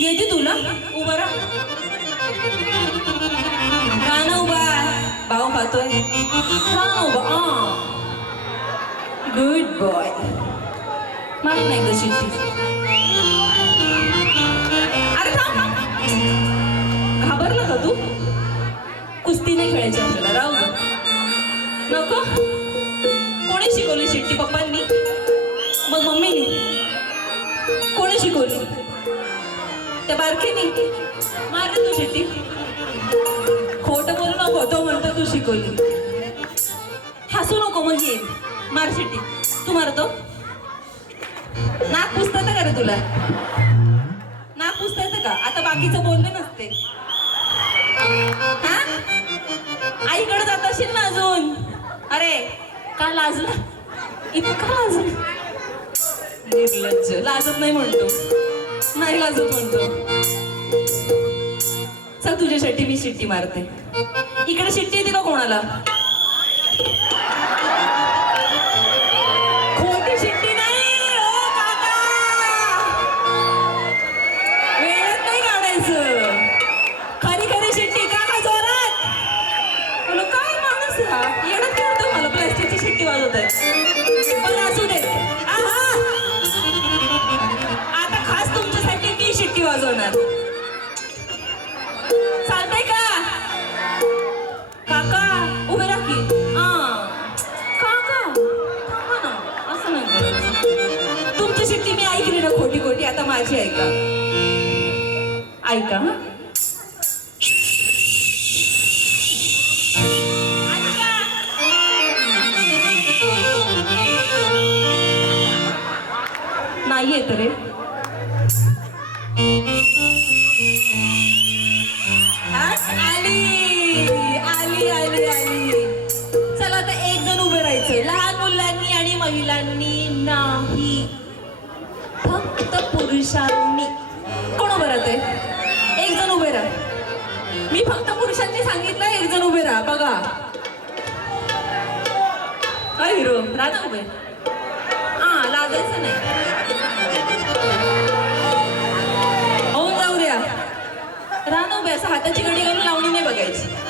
येते तुला. उभा राहा. ना उभा भाऊ पाहतोय. गुड बॉय मार नाही ग शिट्टी अरे थांब घाबरला का तू कुस्ती नाही खेळायची आपल्याला राहू दे. नको कोणी शिकवली शिट्टी पप्पांनी मग मम्मीनी कोणी शिकवली त्या बारकीनी मार तू शिट्टी खोट बोलू नको तो म्हणतो तू शिकवली हसू नको म्हणजे मार शिट्टी तू मारतो? नाक पुसत का रे तुला? नाक पुसता येतं का? आता बाकीचं बोलले नसते. आईकडे जात असेल ना अजून? अरे का लाजला? इतका लाजला? निर्लज्ज. लाजत नाही म्हणतो. नाही लाजत म्हणतो. चल तुझ्यासाठी मी शिट्टी मारते. इकडे शिट्टी येते का कोणाला? शिट्टी पण असू दे आता खास तुमच्यासाठी मी शिट्टी वाजवणार. चालतंय का? काका उभे राखी काका थांबा ना. असं नाही तुमची शिट्टी मी ऐकली ना खोटी खोटी आता माझी ऐका. ऐका होतं चला एक जण उभे लहान मुलांनी आणि महिलांनी नाही. फक्त पुरुषांनी. कोण राहते एक जण उभे मी फक्त पुरुषांनी एक जण उभे बघा. हिरो राधा उभे हा लागायचं नाही. हाताची घडी घालून लावणी नाही बघायची.